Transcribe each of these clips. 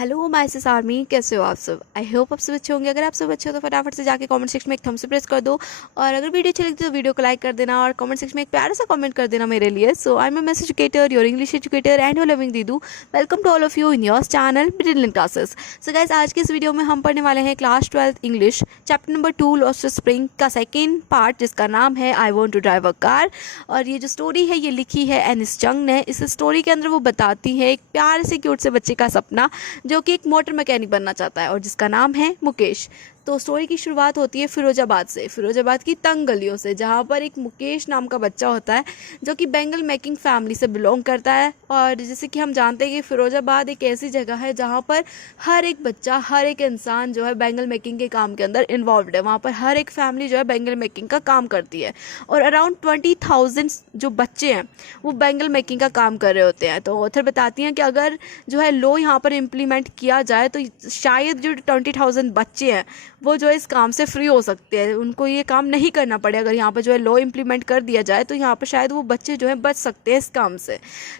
Hello my sis army, कैसे हो आप सब। आई होप आप सब अच्छे होंगे। अगर आप सब अच्छे हो तो फटाफट से जाके कमेंट सेक्शन में एक थम्स अप प्रेस कर दो, और अगर वीडियो अच्छी लगती है तो वीडियो को लाइक कर देना और कमेंट सेक्शन में एक प्यारा सा कमेंट कर देना मेरे लिए। So I am a maths educator, your English educator and your loving दीदू। Welcome to all of you in your channel Brilliant Classes. So guys, आज की इस वीडियो में हम पढ़ने वाले हैं class 12 English chapter number 2 Lost Spring का सेकेंड पार्ट, जिसका नाम है I want to drive a car. और ये जो स्टोरी है ये लिखी है एनिस चंग ने। इस स्टोरी के अंदर वो बताती है एक प्यारे से क्यूट से बच्चे का सपना जो कि एक मोटर मैकेनिक बनना चाहता है और जिसका नाम है मुकेश। तो स्टोरी की शुरुआत होती है फिरोजाबाद से, फिरोजाबाद की तंग गलियों से, जहाँ पर एक मुकेश नाम का बच्चा होता है जो कि बैंगल मेकिंग फैमिली से बिलोंग करता है। और जैसे कि हम जानते हैं कि फिरोजाबाद एक ऐसी जगह है जहाँ पर हर एक बच्चा, हर एक इंसान जो है बैंगल मेकिंग के काम के अंदर इन्वॉल्व है। वहाँ पर हर एक फैमिली जो है बैंगल मेकिंग का काम करती है और अराउंड 20,000 जो बच्चे हैं वो बैंगल मेकिंग का काम कर रहे होते हैं। तो ऑथर बताती हैं कि अगर जो है लॉ यहाँ पर इम्प्लीमेंट किया जाए तो शायद जो 20,000 बच्चे हैं वो जो है इस काम से फ्री हो सकते हैं, उनको ये काम नहीं करना पड़े। अगर यहाँ पर जो है लॉ इम्प्लीमेंट कर दिया जाए तो यहाँ पर शायद वो बच्चे जो है बच सकते हैं इस काम से,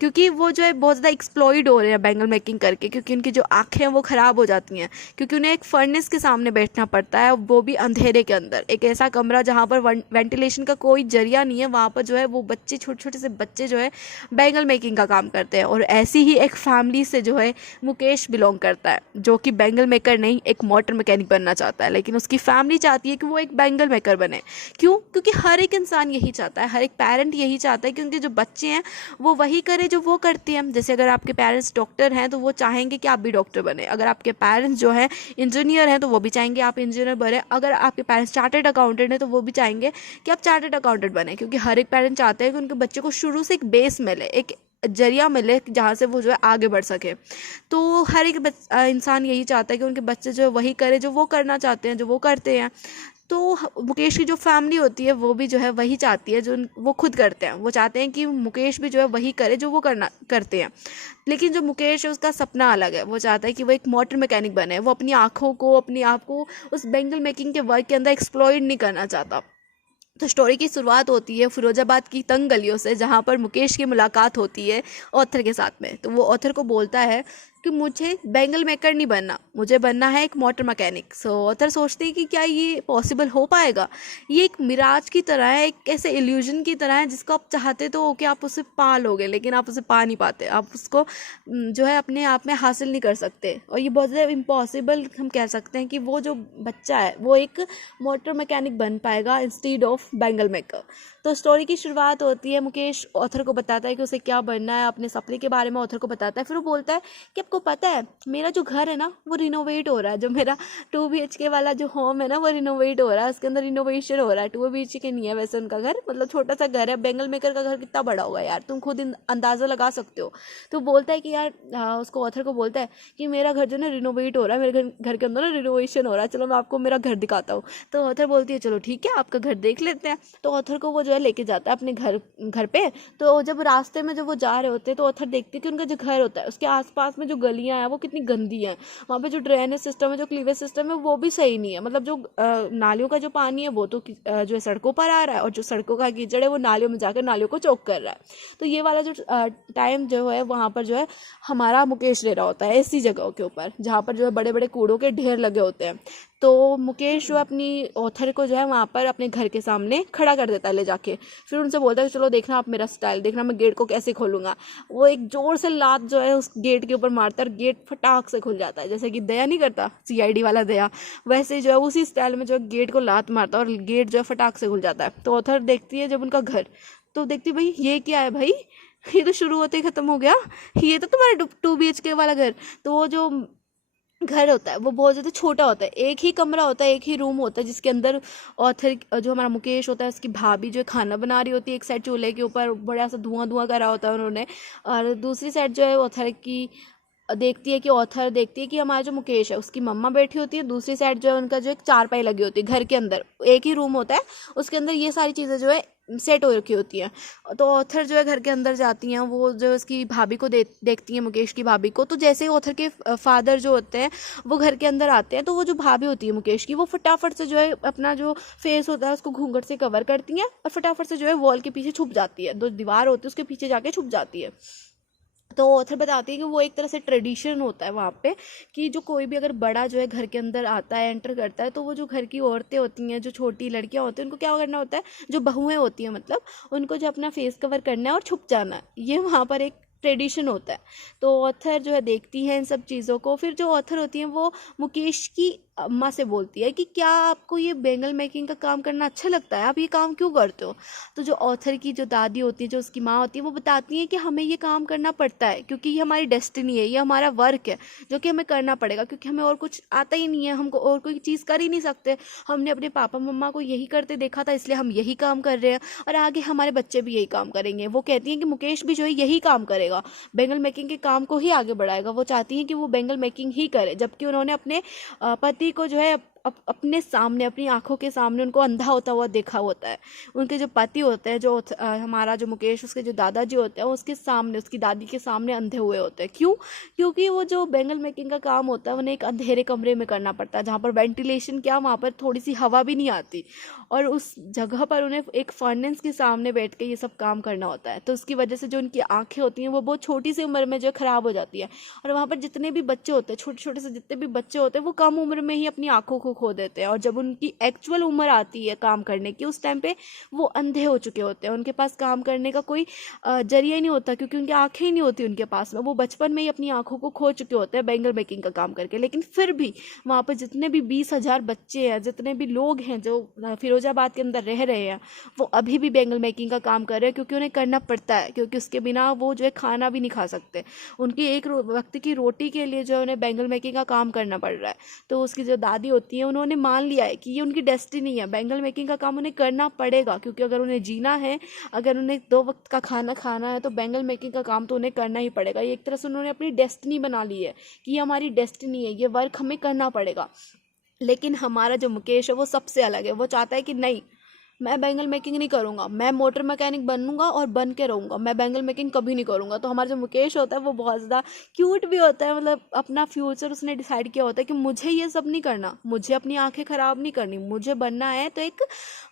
क्योंकि वो जो है बहुत ज़्यादा एक्सप्लॉइड हो रहे हैं बैंगल मेकिंग करके, क्योंकि उनकी जो आँखें हैं वो ख़राब हो जाती हैं, क्योंकि उन्हें एक फर्नेस के सामने बैठना पड़ता है, वो भी अंधेरे के अंदर। एक ऐसा कमरा जहाँ पर वेंटिलेशन का कोई जरिया नहीं है, वहाँ पर जो है वो बच्चे, छोटे छोटे से बच्चे जो है बैंगल मेकिंग का काम करते हैं। और ऐसी ही एक फैमिली से जो है मुकेश बिलोंग करता है, जो कि बैंगल मेकर नहीं एक मोटर मैकेनिक बनना चाहता है, लेकिन उसकी फैमिली चाहती है कि वो एक बैंगल मेकर बने। क्यों? क्योंकि हर एक इंसान यही चाहता है, हर एक पेरेंट यही चाहता है कि उनके जो बच्चे हैं वो वही करें जो वो करते हैं। जैसे अगर आपके पेरेंट्स डॉक्टर हैं तो वो चाहेंगे कि आप भी डॉक्टर बने, अगर आपके पेरेंट्स जो है इंजीनियर हैं तो वो भी चाहेंगे आप इंजीनियर बने, अगर आपके पेरेंट्स चार्टर्ड अकाउंटेंट हैं तो वो भी चाहेंगे कि आप चार्टर्ड अकाउंटेंट बने। क्योंकि हर एक पेरेंट चाहते हैं कि उनके बच्चे को शुरू से एक बेस मिले, एक जरिया मिले जहाँ से वो जो है आगे बढ़ सके। तो हर एक इंसान यही चाहता है कि उनके बच्चे जो है वही करे जो वो करना चाहते हैं, जो वो करते हैं। तो मुकेश की जो फैमिली होती है वो भी जो है वही चाहती है जो वो खुद करते हैं। वो चाहते हैं कि मुकेश भी जो है वही करे जो वो करते हैं। लेकिन जो मुकेश है उसका सपना अलग है। वो चाहता है कि वो एक मोटर मैकेनिक बने। वो अपनी आँखों को, अपने आप को उस बैंगल मेकिंग के वर्क के अंदर एक्सप्लॉइट नहीं करना चाहता। तो स्टोरी की शुरुआत होती है फिरोजाबाद की तंग गलियों से, जहाँ पर मुकेश की मुलाकात होती है ऑथर के साथ में। तो वो ऑथर को बोलता है कि मुझे बैंगल मेकर नहीं बनना, मुझे बनना है एक मोटर मैकेनिक। सो ऑथर सोचते हैं कि क्या ये पॉसिबल हो पाएगा। ये एक मिराज की तरह है, एक ऐसे इल्यूजन की तरह है जिसको आप चाहते तो हो कि आप उसे पा लोगे, लेकिन आप उसे पा नहीं पाते, आप उसको जो है अपने आप में हासिल नहीं कर सकते। और ये बहुत ज़्यादा इम्पॉसिबल हम कह सकते हैं कि वो जो बच्चा है वो एक मोटर मैकेनिक बन पाएगा इंस्टीड ऑफ बैंगल मेकर। तो स्टोरी की शुरुआत होती है, मुकेश ऑथर को बताता है कि उसे क्या बनना है, अपने सपने के बारे में ऑथर को बताता है। फिर वो बोलता है कि आपको पता है मेरा जो घर है ना वो रिनोवेट हो रहा है, जो मेरा 2 BHK वाला जो होम है ना वो रिनोवेट हो रहा है, उसके अंदर रिनोवेशन हो रहा है। 2 BHK नहीं है वैसे उनका घर, मतलब छोटा सा घर है। बैंगल मेकर का घर कितना बड़ा होगा यार, तुम खुद अंदाज़ा लगा सकते हो। तो बोलता है कि यार उसको ऑथर को बोलता है कि मेरा घर जो है ना रिनोवेट हो रहा है, मेरे घर के अंदर ना रिनोवेशन हो रहा है, चलो मैं आपको मेरा घर दिखाता हूँ। तो ऑथर बोलती है चलो ठीक है आपका घर देख लेते हैं। तो ऑथर को वो जो है लेके जाता है अपने घर पे। तो जब रास्ते में जब वो जा रहे होते हैं तो ऑथर देखते हैं कि उनका जो घर होता है उसके आसपास में जो गलियां हैं वो कितनी गंदी हैं। वहाँ पे जो ड्रेनेज सिस्टम है, जो क्लीवेज सिस्टम है वो भी सही नहीं है। मतलब जो नालियों का जो पानी है वो तो जो है सड़कों पर आ रहा है, और जो सड़कों का कीचड़ है वो नालियों में जाकर नालियों को चौक कर रहा है। तो ये वाला जो टाइम जो है वहाँ पर जो है हमारा मुकेश रह रहा होता है ऐसी जगहों के ऊपर जहाँ पर जो है बड़े बड़े कूड़ों के ढेर लगे होते हैं। तो मुकेश जो अपनी ऑथर को जो है वहाँ पर अपने घर के सामने खड़ा कर देता है ले जाके। फिर उनसे बोलता है चलो देखना आप मेरा स्टाइल, देखना मैं गेट को कैसे खोलूँगा। वो एक जोर से लात जो है उस गेट के ऊपर मारता है और गेट फटाक से खुल जाता है, जैसे कि दया नहीं करता CID वाला दया, वैसे जो है उसी स्टाइल में जो है गेट को लात मारता है और गेट जो है फटाक से खुल जाता है। तो ऑथर देखती है जब उनका घर, तो देखती भाई ये क्या है भाई, ये तो शुरू होते ही ख़त्म हो गया, ये तो तुम्हारा 2 BHK वाला घर। तो वो जो घर होता है वो बहुत ज़्यादा छोटा होता है, एक ही कमरा होता है, एक ही रूम होता है, जिसके अंदर ऑथर जो हमारा मुकेश होता है उसकी भाभी जो है खाना बना रही होती है। एक साइड चूल्हे के ऊपर बड़ा सा धुआं धुआं करा होता है उन्होंने, और दूसरी साइड जो है ऑथर की देखती है कि ऑथर देखती है कि हमारा जो मुकेश है उसकी मम्मा बैठी होती है। दूसरी साइड जो है उनका जो एक चारपाई लगी होती है। घर के अंदर एक ही रूम होता है, उसके अंदर ये सारी चीज़ें जो है सेट हो रखी होती है। तो ऑथर जो है घर के अंदर जाती हैं, वो जो उसकी भाभी को देखती हैं, मुकेश की भाभी को। तो जैसे ही ऑथर के फादर जो होते हैं वो घर के अंदर आते हैं, तो वो जो भाभी होती है मुकेश की वो फटाफट से जो है अपना जो फेस होता है उसको घूंघट से कवर करती हैं और फटाफट से जो है वॉल के पीछे छुप जाती है, जो दीवार होती है उसके पीछे जाके छुप जाती है। तो ऑथर बताती है कि वो एक तरह से ट्रेडिशन होता है वहाँ पे, कि जो कोई भी अगर बड़ा जो है घर के अंदर आता है, एंटर करता है, तो वो जो घर की औरतें होती हैं, जो छोटी लड़कियाँ होती हैं, उनको क्या करना होता है, जो बहुएं होती हैं मतलब, उनको जो अपना फेस कवर करना है और छुप जाना है, ये वहाँ पर एक ट्रेडिशन होता है। तो ऑथर जो है देखती है इन सब चीज़ों को। फिर जो ऑथर होती हैं वो मुकेश की अम्मा से बोलती है कि क्या आपको ये बैंगल मेकिंग का काम करना अच्छा लगता है, आप ये काम क्यों करते हो। तो जो ऑथर की जो दादी होती है, जो उसकी माँ होती है, वो बताती हैं कि हमें ये काम करना पड़ता है क्योंकि ये हमारी डेस्टिनी है, ये हमारा वर्क है जो कि हमें करना पड़ेगा, क्योंकि हमें और कुछ आता ही नहीं है, हमको और कोई चीज़ कर ही नहीं सकते। हमने अपने पापा मम्मा को यही करते देखा था, इसलिए हम यही काम कर रहे हैं और आगे हमारे बच्चे भी यही काम करेंगे। वो कहती हैं कि मुकेश भी जो है यही काम करेगा, बैंगल मेकिंग के काम को ही आगे बढ़ाएगा। वो चाहती हैं कि वो बैंगल मेकिंग ही करे, जबकि उन्होंने अपने पति को जो है अपने सामने, अपनी आंखों के सामने उनको अंधा होता हुआ देखा होता है। उनके जो पति होते हैं, जो हमारा जो मुकेश, उसके जो दादाजी होते हैं, उसके सामने, उसकी दादी के सामने अंधे हुए होते हैं। क्यों? क्योंकि वो जो बैंगल मेकिंग का काम होता है उन्हें एक अंधेरे कमरे में करना पड़ता है, जहाँ पर वेंटिलेशन क्या, वहाँ पर थोड़ी सी हवा भी नहीं आती, और उस जगह पर उन्हें एक फर्नेस के सामने बैठ के ये सब काम करना होता है। तो उसकी वजह से जो उनकी आंखें होती हैं वो बहुत छोटी सी उम्र में जो ख़राब हो जाती है। और वहाँ पर जितने भी बच्चे होते हैं, छोटे छोटे से जितने भी बच्चे होते हैं, वो कम उम्र में ही अपनी आंखों को खो देते हैं, और जब उनकी एक्चुअल उम्र आती है काम करने की, उस टाइम पे वो अंधे हो चुके होते हैं। उनके पास काम करने का कोई जरिया ही नहीं होता, क्योंकि उनकी आंखें ही नहीं होती उनके पास में। वो बचपन में ही अपनी आंखों को खो चुके होते हैं बैंगल मेकिंग का काम करके। लेकिन फिर भी वहाँ पर जितने भी 20,000 बच्चे हैं, जितने भी लोग हैं जो फिरोजाबाद के अंदर रह रहे हैं, वो अभी भी बैंगल मेकिंग का काम कर रहे हैं, क्योंकि उन्हें करना पड़ता है, क्योंकि उसके बिना वो जो है खाना भी नहीं खा सकते। उनकी एक वक्त की रोटी के लिए जो है उन्हें बैंगल मेकिंग का काम करना पड़ रहा है। तो उसकी जो दादी होती है, उन्होंने मान लिया है कि ये उनकी डेस्टिनी है, बैंगल मेकिंग का काम उन्हें करना पड़ेगा, क्योंकि अगर उन्हें जीना है, अगर उन्हें 2 वक्त का खाना खाना है, तो बैंगल मेकिंग का काम तो उन्हें करना ही पड़ेगा। ये एक तरह से उन्होंने अपनी डेस्टिनी बना ली है कि ये हमारी डेस्टिनी है, ये वर्क हमें करना पड़ेगा। लेकिन हमारा जो मुकेश है वो सबसे अलग है। वो चाहता है कि नहीं, मैं बैंगल मेकिंग नहीं करूँगा, मैं मोटर मैकेनिक बनूंगा और बन के रहूँगा, मैं बैंगल मेकिंग कभी नहीं करूँगा। तो हमारा जो मुकेश होता है वो बहुत ज़्यादा क्यूट भी होता है, मतलब अपना फ्यूचर उसने डिसाइड किया होता है कि मुझे ये सब नहीं करना, मुझे अपनी आंखें ख़राब नहीं करनी, मुझे बनना है तो एक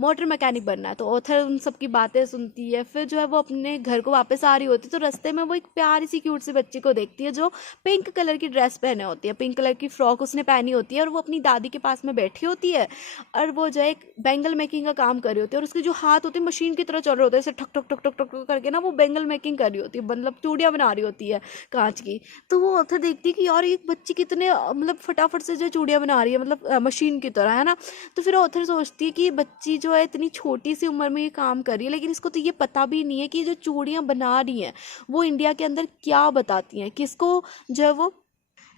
मोटर मैकेनिक बनना है। तो ऑथर उन सब की बातें सुनती है। फिर जो है वो अपने घर को वापस आ रही होती है, तो रास्ते में वो एक प्यारी सी क्यूट सी बच्ची को देखती है जो पिंक कलर की ड्रेस पहने होती है, पिंक कलर की फ्रॉक उसने पहनी होती है, और वो अपनी दादी के पास में बैठी होती है, और वो जो है बैंगल मेकिंग का काम कर रही होती है, और उसके जो हाथ होते हैं मशीन की तरह चल रहे होते हैं, ऐसे ठक ठक ठक ठक ठक ठक करके ना वो बैंगल मेकिंग कर रही होती है, मतलब चूड़ियाँ बना रही होती है कांच की। तो वो ऑथर देखती है कि यार एक बच्ची कितने मतलब फटाफट से जो चूड़ियाँ बना रही है, मतलब मशीन की तरह, है ना। तो फिर ऑथर सोचती है कि बच्ची जो है इतनी छोटी सी उम्र में ये काम कर रही है, लेकिन इसको तो ये पता भी नहीं है कि जो चूड़ियाँ बना रही हैं वो इंडिया के अंदर क्या बताती हैं, किसको जो है वो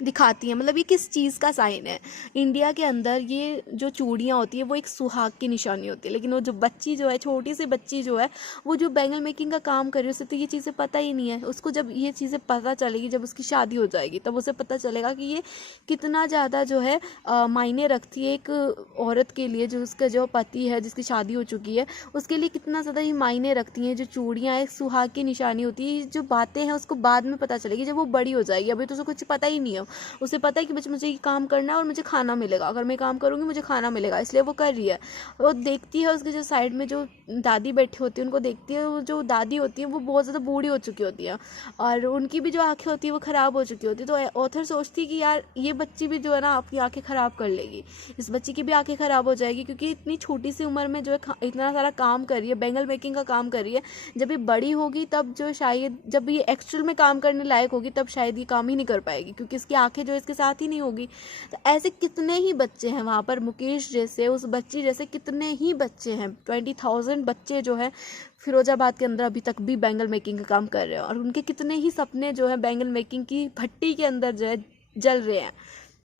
दिखाती हैं, मतलब ये किस चीज़ का साइन है। इंडिया के अंदर ये जो चूड़ियाँ होती है वो एक सुहाग की निशानी होती है, लेकिन वो जो बच्ची जो है, छोटी सी बच्ची जो है, वो जो बैंगल मेकिंग का काम कर रही है, उसे तो ये चीज़ें पता ही नहीं है। उसको जब ये चीज़ें पता चलेगी, जब उसकी शादी हो जाएगी, तब उसे पता चलेगा कि ये कितना ज़्यादा जो है मायने रखती है एक औरत के लिए, जो उसका जो पति है, जिसकी शादी हो चुकी है, उसके लिए कितना ज़्यादा ये मायने रखती हैं। जो चूड़ियाँ एक सुहाग की निशानी होती है, जो बातें हैं उसको बाद में पता चलेगी, जब वो बड़ी हो जाएगी। अभी तो उसे कुछ पता ही नहीं है। उसे पता है कि बच्चे मुझे ये काम करना है और मुझे खाना मिलेगा, अगर मैं काम करूँगी मुझे खाना मिलेगा, इसलिए वो कर रही है। वो देखती है उसके जो साइड में जो दादी बैठी होती है उनको देखती है। वो जो दादी होती है वो बहुत ज़्यादा बूढ़ी हो चुकी होती है, और उनकी भी जो आँखें होती है वो ख़राब हो चुकी होती है। तो ऑथर सोचती है कि यार ये बच्ची भी जो है ना अपनी आँखें ख़राब कर लेगी, इस बच्ची की भी आँखें ख़राब हो जाएगी, क्योंकि इतनी छोटी सी उम्र में जो है इतना सारा काम कर रही है, बैंगल मेकिंग का काम कर रही है। जब ये बड़ी होगी तब जो शायद, जब ये एक्चुअल में काम करने लायक होगी, तब शायद ये काम ही नहीं कर पाएगी, क्योंकि इसकी आंखें जो इसके साथ ही नहीं होगी। तो ऐसे कितने ही बच्चे हैं वहाँ पर, मुकेश जैसे, उस बच्ची जैसे कितने ही बच्चे हैं, 20,000 बच्चे जो है फिरोजाबाद के अंदर अभी तक भी बैंगल मेकिंग का काम कर रहे हैं, और उनके कितने ही सपने जो है बैंगल मेकिंग की भट्टी के अंदर जो है जल रहे हैं।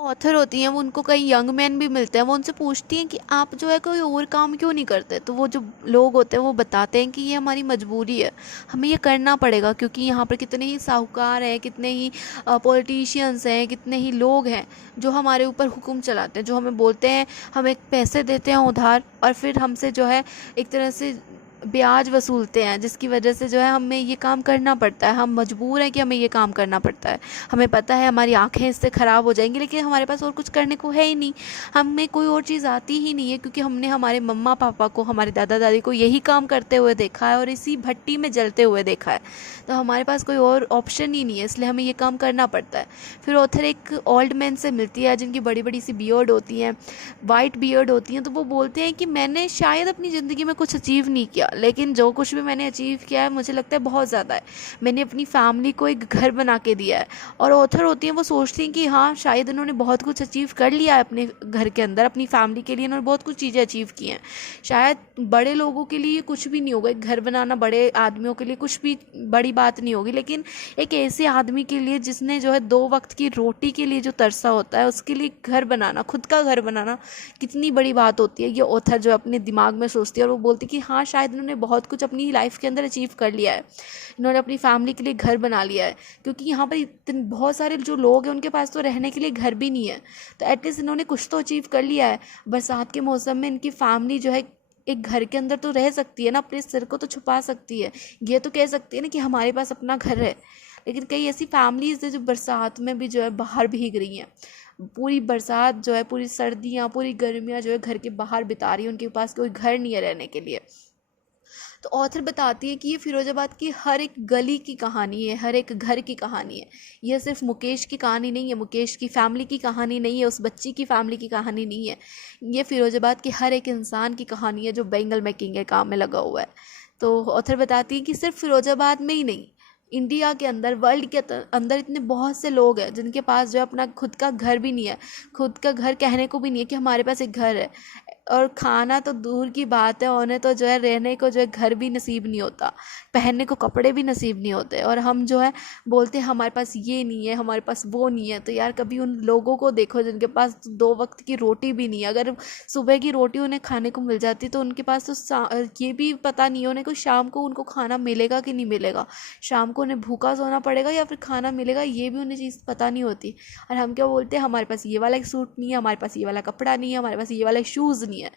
ऑथर होती हैं वो, उनको कई यंग मैन भी मिलते हैं, वो उनसे पूछती हैं कि आप जो है कोई और काम क्यों नहीं करते। तो वो जो लोग होते हैं वो बताते हैं कि ये हमारी मजबूरी है, हमें ये करना पड़ेगा, क्योंकि यहाँ पर कितने ही साहूकार हैं, कितने ही पॉलिटिशियंस हैं, कितने ही लोग हैं जो हमारे ऊपर हुक्म चलाते हैं, जो हमें बोलते हैं, हमें पैसे देते हैं उधार, और फिर हमसे जो है एक तरह से ब्याज वसूलते हैं, जिसकी वजह से जो है हमें ये काम करना पड़ता है। हम मजबूर हैं कि हमें ये काम करना पड़ता है। हमें पता है हमारी आंखें इससे ख़राब हो जाएंगी, लेकिन हमारे पास और कुछ करने को है ही नहीं। हमें कोई और चीज़ आती ही नहीं है, क्योंकि हमने हमारे मम्मा पापा को, हमारे दादा दादी को यही काम करते हुए देखा है और इसी भट्टी में जलते हुए देखा है। तो हमारे पास कोई और ऑप्शन ही नहीं है, इसलिए हमें ये काम करना पड़ता है। फिर ऑथर एक ओल्ड मैन से मिलती है जिनकी बड़ी बड़ी सी बियर्ड होती हैं, वाइट बियर्ड होती हैं। तो वो बोलते हैं कि मैंने शायद अपनी ज़िंदगी में कुछ अचीव नहीं किया, लेकिन जो कुछ भी मैंने अचीव किया है मुझे लगता है बहुत ज़्यादा है। मैंने अपनी फैमिली को एक घर बना के दिया है। और ऑथर होती हैं, वो सोचती हैं कि हाँ शायद उन्होंने बहुत कुछ अचीव कर लिया है अपने घर के अंदर, अपनी फैमिली के लिए उन्होंने बहुत कुछ चीज़ें अचीव की हैं। शायद बड़े लोगों के लिए कुछ भी नहीं होगा, एक घर बनाना बड़े आदमियों के लिए कुछ भी बड़ी बात नहीं होगी, लेकिन एक ऐसे आदमी के लिए जिसने जो है 2 वक्त की रोटी के लिए जो तरसा होता है, उसके लिए घर बनाना, खुद का घर बनाना कितनी बड़ी बात होती है। ये ऑथर जो अपने दिमाग में सोचती है और वो बोलती है कि हाँ शायद उन्होंने बहुत कुछ अपनी लाइफ के अंदर अचीव कर लिया है, इन्होंने अपनी फैमिली के लिए घर बना लिया है। क्योंकि यहाँ पर इतने बहुत सारे जो लोग हैं उनके पास तो रहने के लिए घर भी नहीं है, तो एटलीस्ट इन्होंने कुछ तो अचीव कर लिया है। बरसात के मौसम में इनकी फैमिली जो है एक घर के अंदर तो रह सकती है ना, अपने सिर को तो छुपा सकती है, ये तो कह सकती है ना कि हमारे पास अपना घर है। लेकिन कई ऐसी फैमिलीज है जो बरसात में भी जो है बाहर भीग रही हैं, पूरी बरसात जो है, पूरी सर्दियाँ, पूरी गर्मियाँ जो है घर के बाहर बिता रही है, उनके पास कोई घर नहीं है रहने के लिए। तो ऑथर बताती है कि ये फिरोजाबाद की हर एक गली की कहानी है, हर एक घर की कहानी है। यह सिर्फ मुकेश की कहानी नहीं है, मुकेश की फैमिली की कहानी नहीं है, उस बच्ची की फैमिली की कहानी नहीं है। ये फिरोजाबाद की हर एक इंसान की कहानी है जो बेंगल मेकिंग के काम में लगा हुआ है। तो ऑथर बताती है कि सिर्फ फिरोजाबाद में ही नहीं, इंडिया के अंदर, वर्ल्ड के अंदर इतने बहुत से लोग हैं जिनके पास जो है अपना खुद का घर भी नहीं है, खुद का घर कहने को भी नहीं है कि हमारे पास एक घर है। और खाना तो दूर की बात है, उन्हें तो जो है रहने को जो है घर भी नसीब नहीं होता, पहनने को कपड़े भी नसीब नहीं होते। और हम जो है बोलते हैं हमारे पास ये नहीं है, हमारे पास वो नहीं है। तो यार कभी उन लोगों को देखो जिनके पास 2 वक्त की रोटी भी नहीं है। अगर सुबह की रोटी उन्हें खाने को मिल जाती तो उनके पास तो ये भी पता नहीं है उन्हें को शाम को उनको खाना मिलेगा कि नहीं मिलेगा, शाम को उन्हें भूखा सोना पड़ेगा या फिर खाना मिलेगा, ये भी उन्हें चीज़ पता नहीं होती। और हम क्या बोलते हैं, हमारे पास ये वाला सूट नहीं है, हमारे पास ये वाला कपड़ा नहीं है, हमारे पास ये वाला शूज़ नहीं है।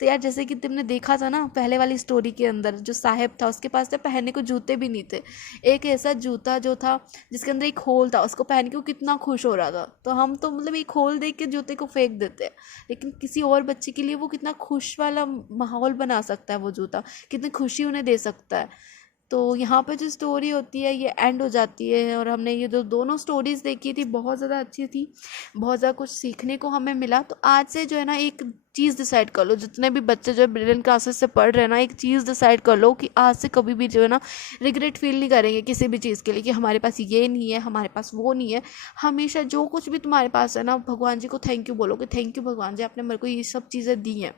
तो यार जैसे कि तुमने देखा था ना पहले वाली स्टोरी के अंदर, जो साहिब था उसके पास तो पहनने को जूते भी नहीं थे। एक ऐसा जूता जो था जिसके अंदर एक होल था, उसको पहन के वो कितना खुश हो रहा था। तो हम तो मतलब एक होल देख के जूते को फेंक देते हैं, लेकिन किसी और बच्चे के लिए वो कितना खुश वाला माहौल बना सकता है वो जूता, कितनी खुशी उन्हें दे सकता है। तो यहाँ पे जो स्टोरी होती है ये एंड हो जाती है। और हमने ये जो दोनों स्टोरीज़ देखी थी बहुत ज़्यादा अच्छी थी, बहुत ज़्यादा कुछ सीखने को हमें मिला। तो आज से जो है ना एक चीज़ डिसाइड कर लो, जितने भी बच्चे जो है ब्रिलियंट क्लासेस से पढ़ रहे हैं ना, एक चीज़ डिसाइड कर लो कि आज से कभी भी जो है ना रिग्रेट फील नहीं करेंगे किसी भी चीज़ के लिए कि हमारे पास ये नहीं है, हमारे पास वो नहीं है। हमेशा जो कुछ भी तुम्हारे पास है ना, भगवान जी को थैंक यू बोलो कि थैंक यू भगवान जी, आपने मेरे को ये सब चीज़ें दी हैं।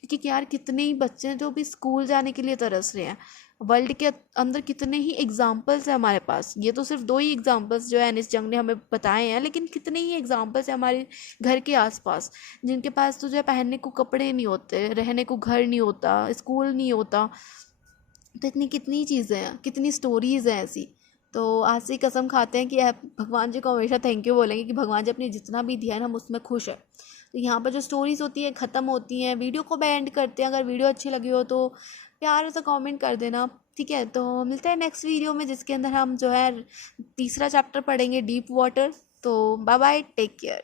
क्योंकि यार कितने ही बच्चे हैं जो भी स्कूल जाने के लिए तरस रहे हैं। वर्ल्ड के अंदर कितने ही एग्जाम्पल्स हैं हमारे पास, ये तो सिर्फ 2 ही एग्जाम्पल्स जो है एनिस जंग ने हमें बताए हैं, लेकिन कितने ही एग्जाम्पल्स हैं हमारे घर के आसपास जिनके पास तो जो है पहनने को कपड़े नहीं होते, रहने को घर नहीं होता, स्कूल नहीं होता। तो इतनी कितनी चीज़ें हैं, कितनी स्टोरीज़ हैं ऐसी। तो आज से कसम खाते हैं कि आप भगवान जी को हमेशा थैंक यू बोलेंगे कि भगवान जी अपने जितना भी दिया है ना हम उसमें खुश है। तो यहाँ पर जो स्टोरीज़ होती हैं ख़त्म होती हैं, वीडियो को एंड करते हैं। अगर वीडियो अच्छी लगी हो तो प्यार से कमेंट कर देना, ठीक है। तो मिलते हैं नेक्स्ट वीडियो में जिसके अंदर हम जो है तीसरा चैप्टर पढ़ेंगे, डीप वाटर। तो बाय बाय, टेक केयर।